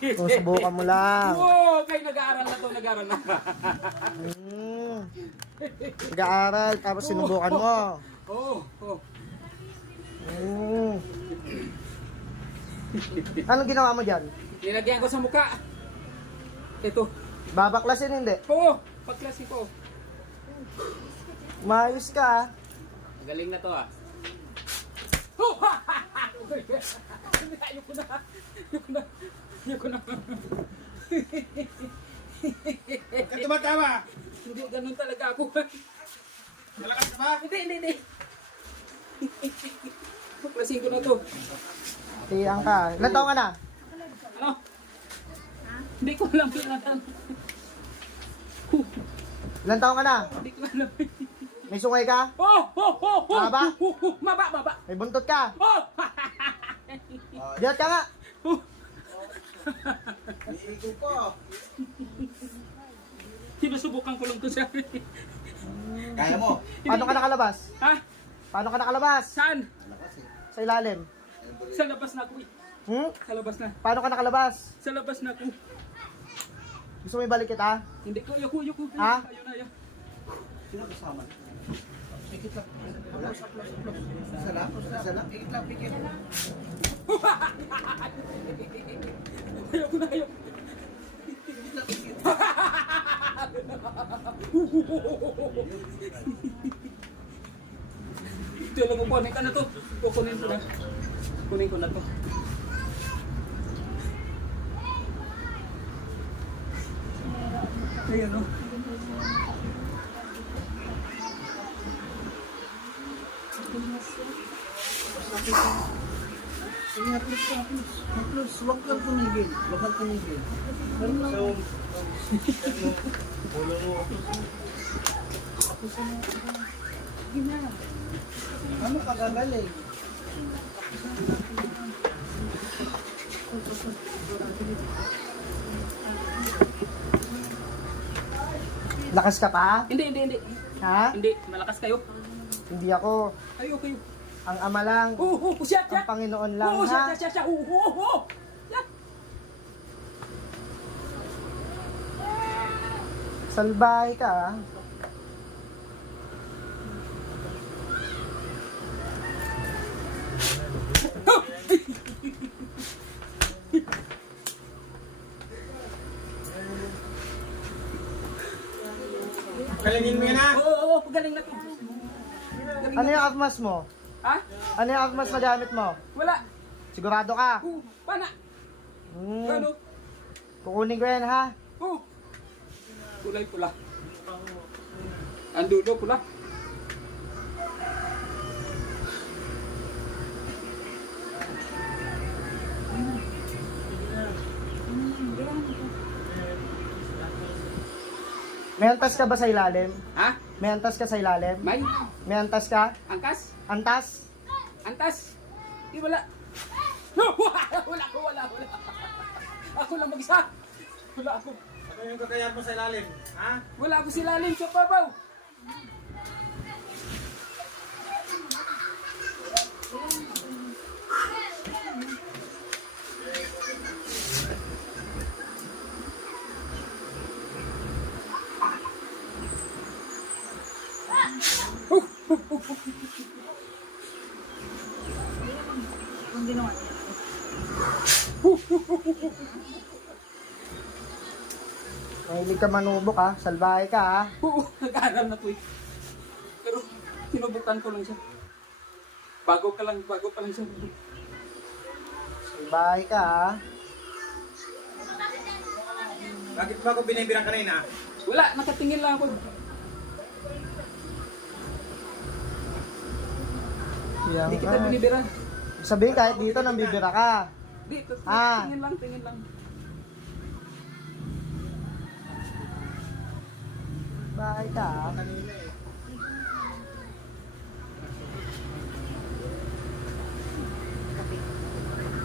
Susubukan mo lang. Oo, kayo nag-aaral na to, nag-aaral na. Nag-aaral, tapos sinubukan mo. Oo, oo. Anong ginawa mo dyan? Nilagyan ko sa mukha. Ito. Babaklasin hindi? Oo, pagklase ko. Maayos ka ah. Galing na to ah. Oh! Ayoko na. Ayoko na. Huwag ka tumatawa. Hindi, ganun talaga ako. Malakas ka ba? Hindi. Paklasin ko na to. Tiyang ka. Ilan taon ka na? Ano? Hindi ko alam pinatan. Ilan taon ka na? Hindi ko alam. May sungay ka? Oh! Maba? Maba. May buntot ka? Oh! Diyan ka nga. Iigo ko. Sinusubukan ko lang to siya. Kaya mo? Paano ka nakalabas? Ha? Paano ka nakalabas? Saan? Sa ilalim. Sa labas na ako eh. Sa labas na. Paano ka nakalabas? Sa labas na ako. Gusto mo ibalik kita? Hindi ko, ayoko. Ha? Ayaw. Sino kasama? Ikit lang. Isa lang? Ikit lang, pikit. Ayoko na. Ito lang kukunin ka na to. Kukunin ko na. Kunin ko na to. Ayan o. Sige, plus. Huwag kang tumigil. So, ulo mo. Ano ka gagaling? Lakas ka pa? Hindi. Ha? Hindi, malakas kayo. Hindi ako. Ayoko kayo. Ang ama lang. Siya. Ang Panginoon lang Oo, ha. siya. Siya. Salbahe ka ah. Kalingin mo yan ha? Oo, galing na to. Ano yung afmas mo? Ha? Ano yung afmas na gamit mo? Wala. Sigurado ka? Pana. Hmm. Ano? Kukunin ko yan ha. Kulay pula. Ang dulo pula. May antas ka ba sa ilalim? Ha? May antas ka sa ilalim? May? May antas ka? Angkas? Antas? Antas? Di wala. Wala. Ako lang mag-isa. Wala ako. Ano yung kakayahan mo sa ilalim? Ha? Wala ako silalim sa babaw. Ang ginawa niya. Mahilig ka manubok ha. Salbahe ka ha. Nag-aaral na to eh. Pero sinubukan ko lang siya. Bago pa lang siya. Salbahe ka ha. Bakit ba ako binibirang kanina? Wala, nakatingin lang ako. Hindi kita binibira. Sabihin kahit dito nang bibira ka. Dito, Ah. tingin lang. Bahay ka ha.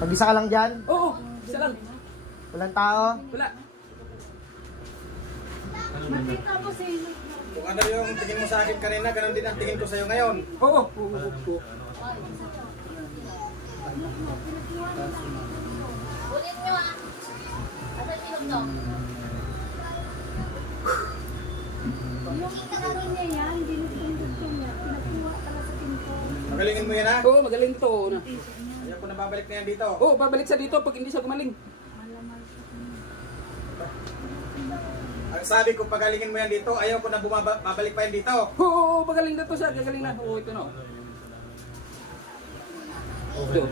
Mag-isa ka lang dyan? Oo, isa lang. Walang tao? Wala. Makita mo si... Kung ano yung tingin mo sa akin kanina, ganun din ang tingin ko sa'yo ngayon. Oo. Ulit nyo ah. Pagalingin mo yan ha. Oo, magaling to. Na. Ayaw ko na babalik na yan dito. Oo, babalik sa dito pag hindi siya gumaling. Ang sabi ko, pagalingin mo yan dito, ayaw ko na babalik pa yan dito. Oo, magaling na to siya. Gagaling na. Oo, ito na. Ito.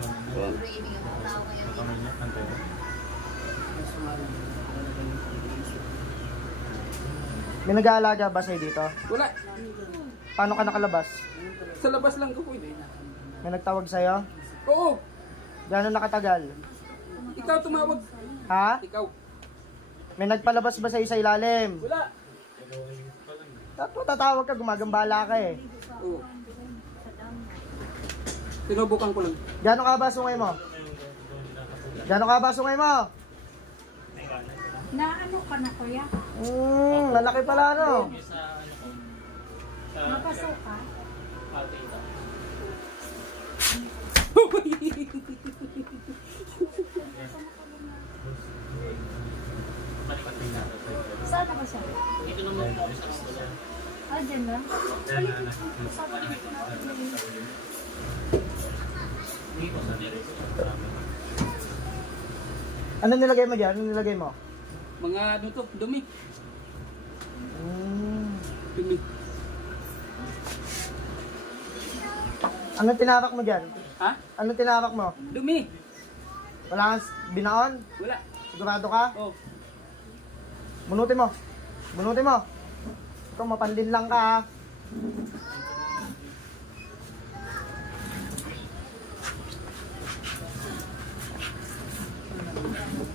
May nag-aalaga ba sa'yo dito? Wala. Paano ka nakalabas? Sa labas lang ko pwede. May nagtawag sa'yo? Oo, Gano'n nakatagal? ikaw tumawag. Ha? Ikaw. May nagpalabas ba sa'yo sa ilalim? Wala. Tapos tatawag ka, gumagambala ka eh. Oo. Sinubukan ko lang. Gano'n ka ba sungay mo? Gano'n ka ba sungay mo? Na ano ka na kuya? Lalaki pala no? Mapasok ka? Saan na ba siya? Dito naman po sa school. Ah, dyan lang? Ano nilagay mo dyan? Ano nilagay mo? Mga ano to, dumi. Hmm. Dumi. Ano tinawak mo dyan? Ha? Ano tinawak mo? Dumi. Wala kang binaon? Wala. Sigurado ka? Oh. Bunutin mo. Bunutin mo. Ito, mapandin lang ka ha.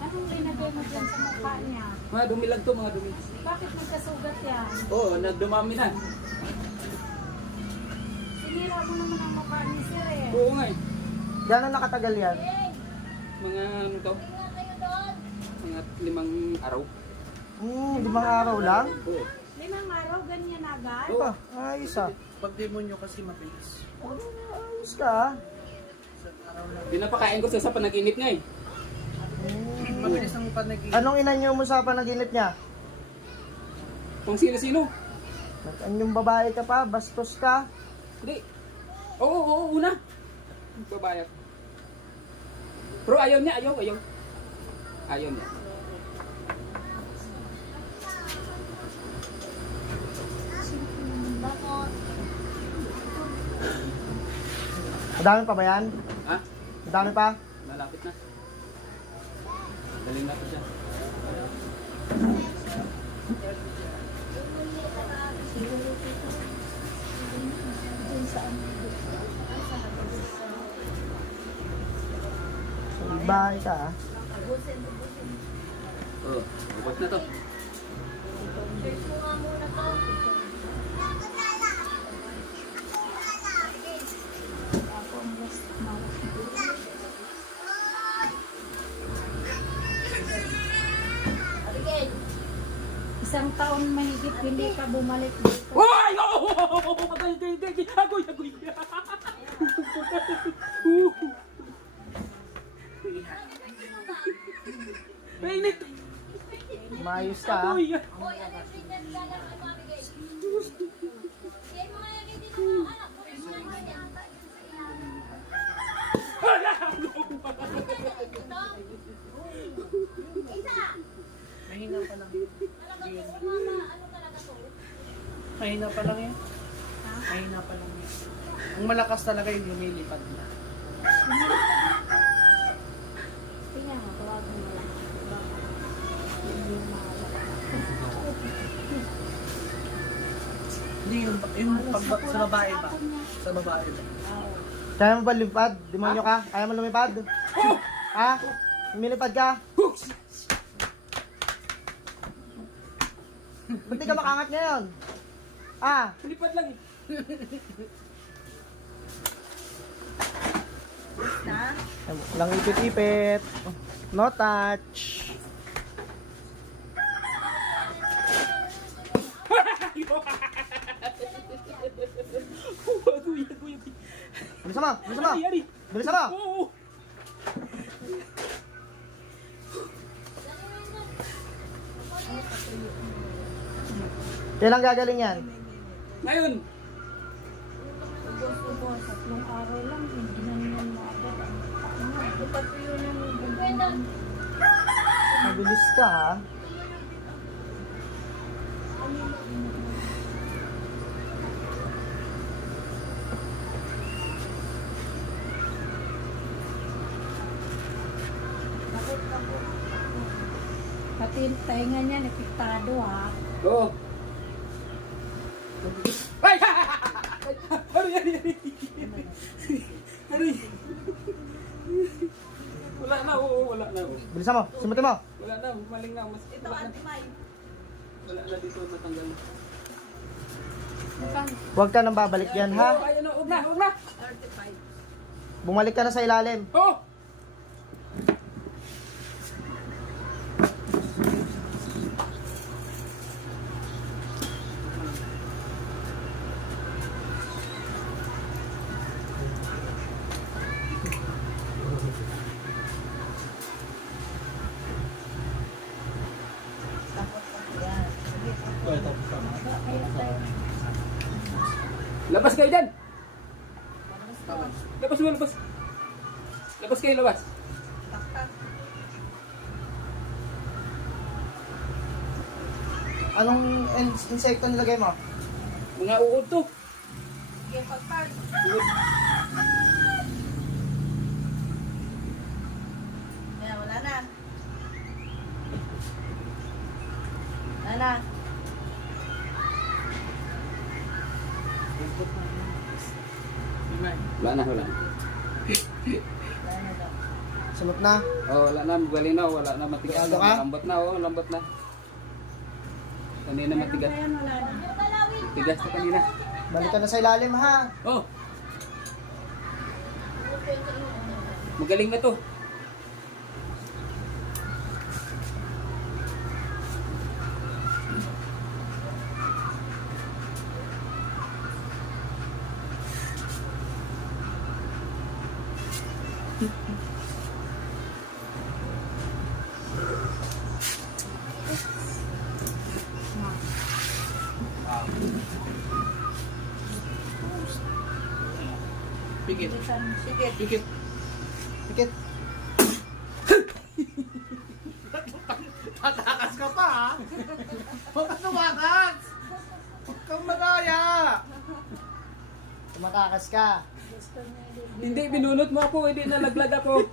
Anong linagay mo dyan sa mukha niya? Mga dumi lang to, mga dumi. Bakit nagkasugat yan? Oo, nagdumami na. Sinira mo naman ang mukha ni Sir eh. Oo nga eh. Gano'n nakatagal yan? Mga ano to? Mga 5 araw. 5 araw lang? Oo. 5 araw, ganyan agad? Oo. Ayos ah. Pag-demonyo kasi mabilis. Ayos ka ah. Pinapakain ko sa panaginip niya eh. Mabilis ang panag Anong inanyo mo sa panaginip niya? Kung sino-sino. Yung babae ka pa, bastos ka. Hindi. Oo, una. Babayat. Pero ayaw niya, ayaw. Ayaw niya. Madami pa ba yan? Ha? Madami pa? Malapit na. Galing na to siya. Bahay ka ah. Oo, ubos na to. Isang taon mahigit hindi ka bumalik dito. Ay! Oh! Patay! Agoy! Mainit! Maayos ka ah. Agoy! Mahina pa lang. Mahina pa lang yan. Mahina pa lang yan. Ang malakas talaga yung lumilipad na. Tingnan mo, tawagin mo lang. Hindi yung sa babae ba? Sa babae ba? Kaya mo ba lumipad? Demonyo ka? Kaya mo lumipad? Ha? Lumilipad ka? Ba't di ka makangat ngayon? Ah, Lipad lang eh. lang ipit-ipit. No touch. Agoy! Bilisan mo! Bilisan mo! Ari! Bilisan mo! Oo! Kailan gagaling yan? Ngayon! Ubos-ubos. tatlong araw lang, hindi na niyan maabot. Dapat yun yung gagawin. Mabilis ka ha. Pati yung tainga niya, napiktado ha. Oo. Ay! Ari! Ari! Wala na, oo, wala na. Oo. Bilisan mo, simutin mo. Wala na, maling na. Mas, ito, anti-mine. Wala na dito, natanggal na. Huwag ka nang babalik yan Oo, ha. ayun na, huwag na, huwag na. Bumalik ka na sa ilalim. Oo! Labas kayo dyan! Labas mo, labas. Labas kayo, labas. Anong insekto nilagay mo? Mga uod to. Uod. Ayan, wala na. Wala na. Wala na, wala na. Wala na daw. Sunod na. Oh, wala na, magaling na, wala na, matigas Sigurado ka? na. Lambot na, oh, lambot na. Kanina matigas. Ayan, wala na. Tigas na kanina. Balik ka na sa ilalim ha. Oh! Magaling na to. Pikit. Sige. Pikit. Pikit. Tatakas ka pa ha? Huwag ka tumakas! Huwag kang madaya! Tumatakas ka. Hindi, binunot mo ako, hindi nalaglag ako.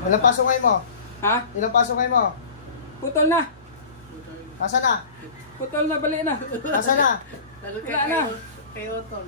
Ilang paso ngayon mo? Ha? Ilang paso ngayon mo? Putol na! Asa na? Putol na, bali na! Asa na? Lalo Wala na. kay Otol.